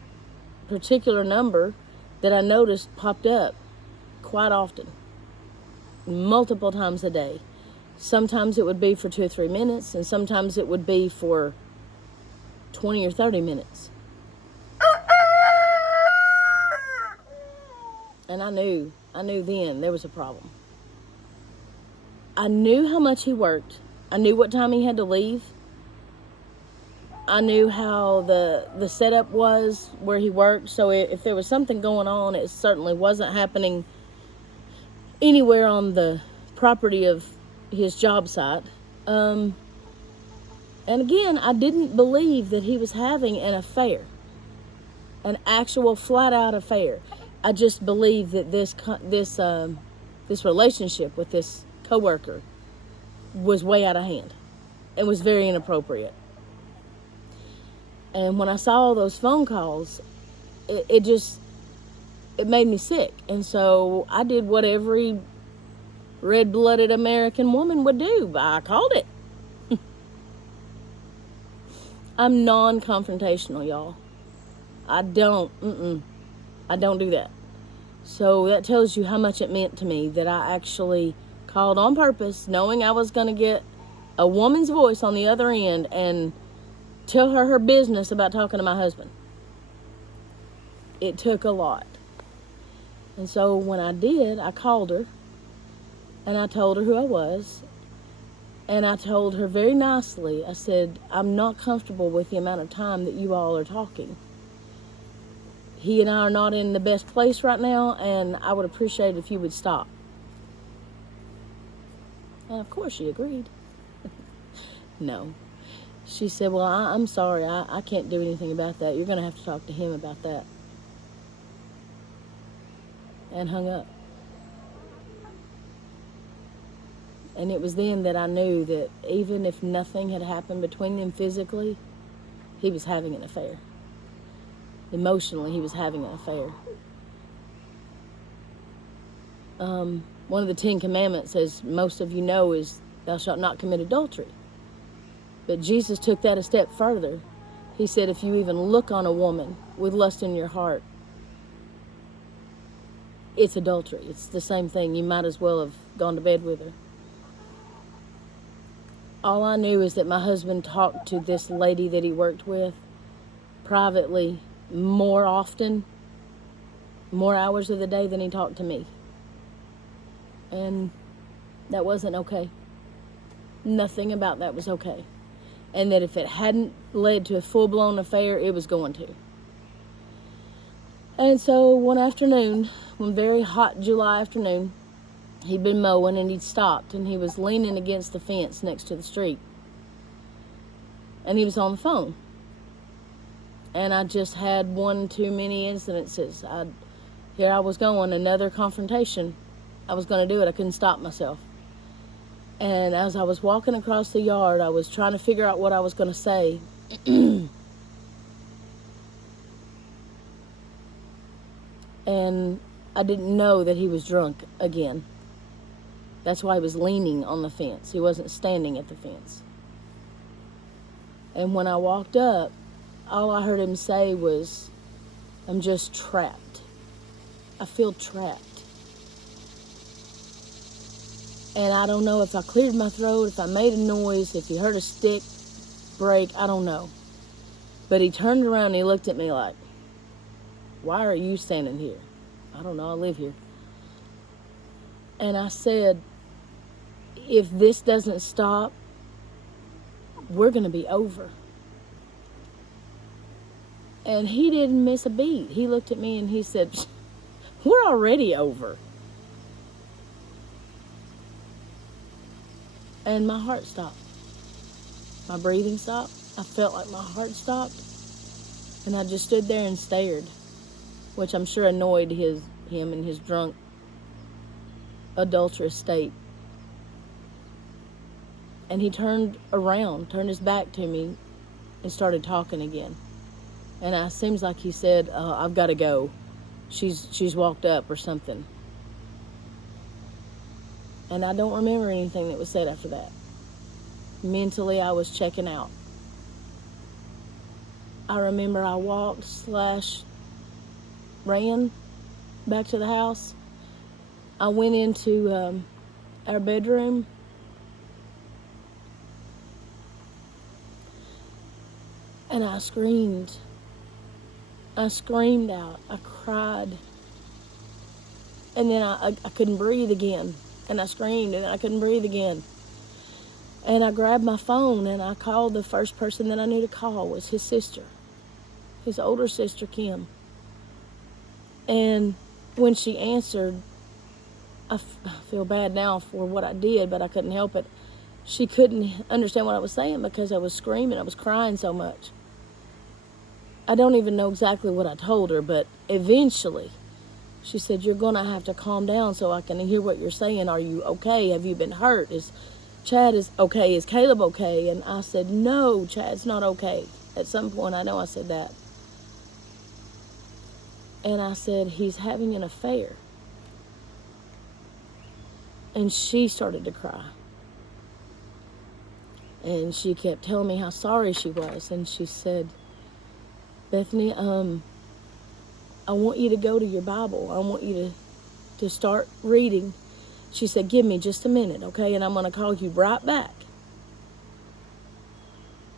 particular number that I noticed popped up quite often, multiple times a day. Sometimes it would be for 2 or 3 minutes, and sometimes it would be for 20 or 30 minutes. And I knew then there was a problem. I knew how much he worked. I knew what time he had to leave. I knew how the setup was where he worked. So if there was something going on, it certainly wasn't happening anywhere on the property of his job site. And again, I didn't believe that he was having an affair. An actual flat-out affair. I just believe that this relationship with this coworker was way out of hand. It was very inappropriate. And when I saw all those phone calls, it made me sick. And so I did what every red-blooded American woman would do. I called it. I'm non-confrontational, y'all. I don't do that. So that tells you how much it meant to me that I actually called on purpose, knowing I was going to get a woman's voice on the other end and tell her business about talking to my husband. It took a lot. And so when I did, I called her and I told her who I was. And I told her very nicely, I said, I'm not comfortable with the amount of time that you all are talking. He and I are not in the best place right now, and I would appreciate it if you would stop. And of course she agreed. No. She said, well, I'm sorry, I can't do anything about that. You're going to have to talk to him about that. And hung up. And it was then that I knew that even if nothing had happened between them physically, he was having an affair. Emotionally, he was having an affair. One of the 10 Commandments, as most of you know, is thou shalt not commit adultery. But Jesus took that a step further. He said, if you even look on a woman with lust in your heart, it's adultery. It's the same thing. You might as well have gone to bed with her. All I knew is that my husband talked to this lady that he worked with privately more often, more hours of the day than he talked to me. And that wasn't okay. Nothing about that was okay. And that if it hadn't led to a full-blown affair, it was going to. And so one afternoon, one very hot July afternoon, he'd been mowing and he'd stopped and he was leaning against the fence next to the street. And he was on the phone. And I just had one too many incidences. Here I was going, another confrontation. I was going to do it. I couldn't stop myself. And as I was walking across the yard, I was trying to figure out what I was going to say. And I didn't know that he was drunk again. That's why he was leaning on the fence. He wasn't standing at the fence. And when I walked up, all I heard him say was, I'm just trapped. I feel trapped. And I don't know if I cleared my throat, if I made a noise, if he heard a stick break, I don't know. But he turned around and he looked at me like, why are you standing here? I don't know, I live here. And I said, if this doesn't stop, we're going to be over. And he didn't miss a beat. He looked at me and he said, we're already over. And my heart stopped. My breathing stopped. I felt like my heart stopped. And I just stood there and stared, which I'm sure annoyed him in his drunk, adulterous state. And he turned around, turned his back to me, and started talking again. And it seems like he said, I've got to go. She's walked up or something. And I don't remember anything that was said after that. Mentally, I was checking out. I remember I walked / ran back to the house. I went into our bedroom. And I screamed. I screamed out. I cried. And then I couldn't breathe again. And I screamed and I couldn't breathe again. And I grabbed my phone and I called the first person that I knew to call was his sister. His older sister, Kim. And when she answered, I feel bad now for what I did, but I couldn't help it. She couldn't understand what I was saying because I was screaming. I was crying so much. I don't even know exactly what I told her, but eventually She said, you're going to have to calm down so I can hear what you're saying. Are you okay? Have you been hurt? Is Chad is okay? Is Caleb okay? And I said, no, Chad's not okay. At some point, I know I said that. And I said, he's having an affair. And she started to cry. And she kept telling me how sorry she was. And she said, Bethany, I want you to go to your Bible. I want you to start reading. She said, give me just a minute, okay? And I'm going to call you right back.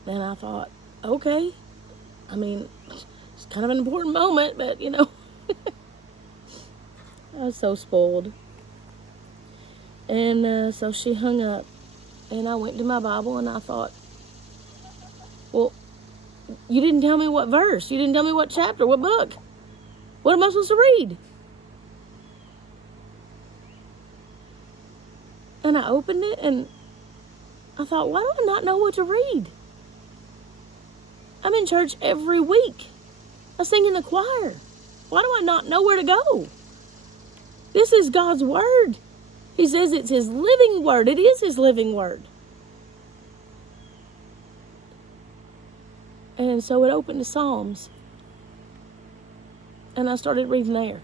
And I thought, okay. I mean, it's kind of an important moment, but, you know. I was so spoiled. And so she hung up. And I went to my Bible and I thought, well, you didn't tell me what verse. You didn't tell me what chapter, what book. What am I supposed to read? And I opened it and I thought, why do I not know what to read? I'm in church every week. I sing in the choir. Why do I not know where to go? This is God's word. He says it's his living word. It is his living word. And so it opened to Psalms. And I started reading there.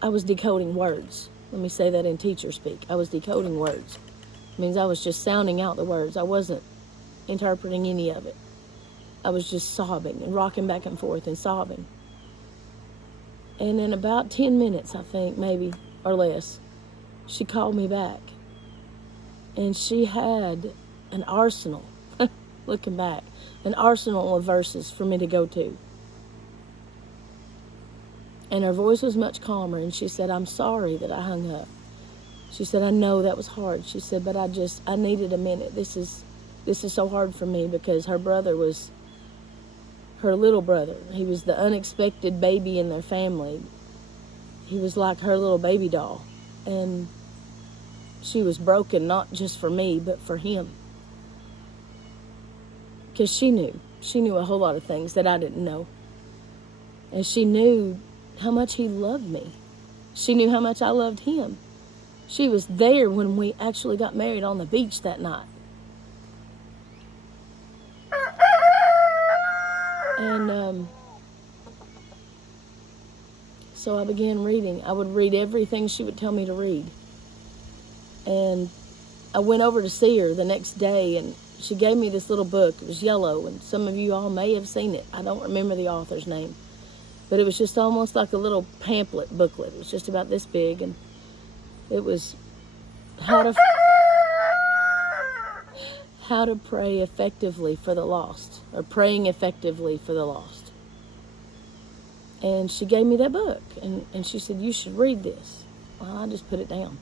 I was decoding words. Let me say that in teacher speak. I was decoding words. It means I was just sounding out the words. I wasn't interpreting any of it. I was just sobbing and rocking back and forth and sobbing. And in about 10 minutes, I think, maybe, or less, she called me back. And she had an arsenal, looking back, an arsenal of verses for me to go to. And her voice was much calmer, and she said, I'm sorry that I hung up. She said, I know that was hard. She said, but I needed a minute. This is so hard for me because her brother was her little brother. He was the unexpected baby in their family. He was like her little baby doll. And she was broken, not just for me, but for him. Because she knew a whole lot of things that I didn't know. And she knew how much he loved me. She knew how much I loved him. She was there when we actually got married on the beach that night. And so I began reading. I would read everything she would tell me to read. And I went over to see her the next day, and she gave me this little book. It was yellow, and some of you all may have seen it. I don't remember the author's name. But it was just almost like a little pamphlet booklet. It was just about this big, and it was how to pray effectively for the lost, or praying effectively for the lost. And she gave me that book, and she said, you should read this. Well, I just put it down.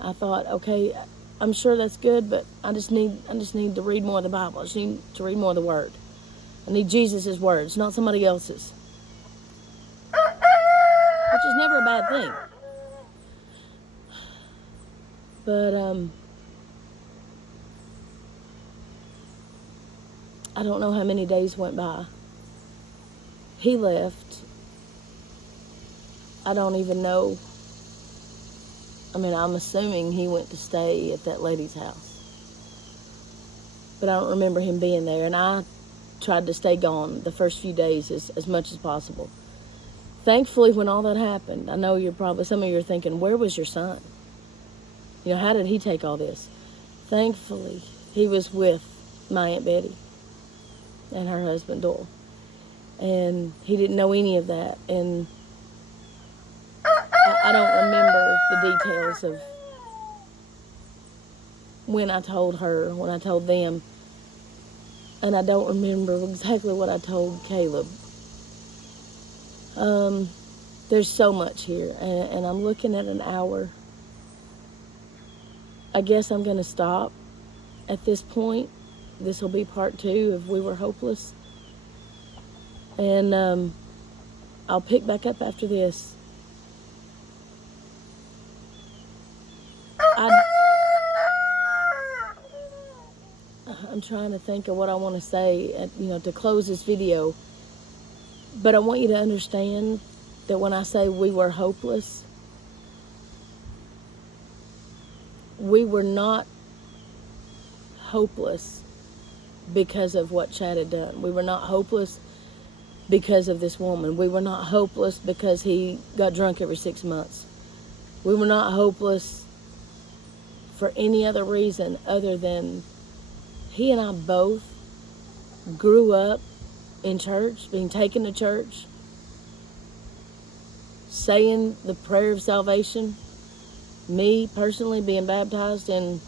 I thought, okay, I'm sure that's good, but I just need to read more of the Bible. I just need to read more of the Word. I need Jesus' words, not somebody else's. Which is never a bad thing. But, I don't know how many days went by. He left. I don't even know. I mean, I'm assuming he went to stay at that lady's house. But I don't remember him being there. And I tried to stay gone the first few days as much as possible. Thankfully, when all that happened, I know some of you are thinking, where was your son? You know, how did he take all this? Thankfully, he was with my Aunt Betty and her husband, Doyle. And he didn't know any of that. And I don't remember the details of when I told her, when I told them. And I don't remember exactly what I told Caleb. There's so much here. And I'm looking at an hour. I guess I'm going to stop at this point. This will be part 2 of We Were Hopeless. And I'll pick back up after this. I'm trying to think of what I want to say, to close this video. But I want you to understand that when I say we were hopeless, we were not hopeless because of what Chad had done. We were not hopeless because of this woman. We were not hopeless because he got drunk every 6 months. We were not hopeless for any other reason other than he and I both grew up in church, being taken to church, saying the prayer of salvation, me personally being baptized in,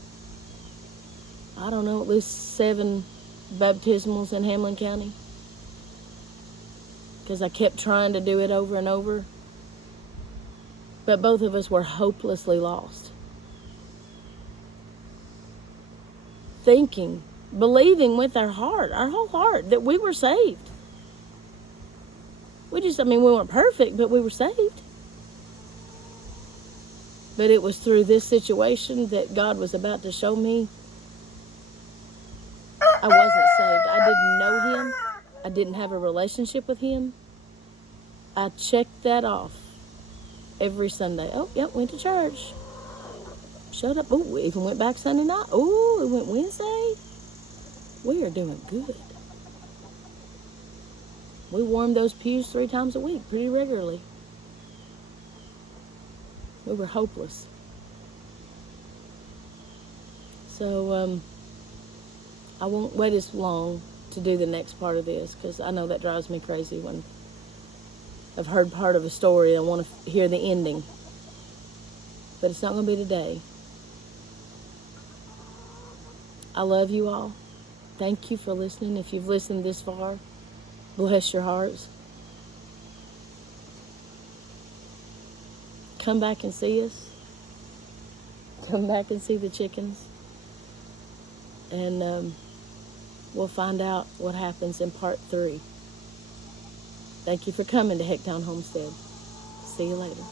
I don't know, at least 7 baptismals in Hamlin County, because I kept trying to do it over and over. But both of us were hopelessly lost. Thinking, believing with our heart, our whole heart, that we were saved. We weren't perfect, but we were saved. But it was through this situation that God was about to show me I wasn't saved. I didn't know him. I didn't have a relationship with him. I checked that off every Sunday. Oh, yep, went to church. Showed up. Oh, we even went back Sunday night. Oh, we went Wednesday. We are doing good. We warmed those pews 3 times a week, pretty regularly. We were hopeless. So, I won't wait as long to do the next part of this, because I know that drives me crazy when I've heard part of a story and I want to hear the ending. But it's not going to be today. I love you all. Thank you for listening. If you've listened this far, bless your hearts. Come back and see us. Come back and see the chickens. And we'll find out what happens in part 3. Thank you for coming to Hecktown Homestead. See you later.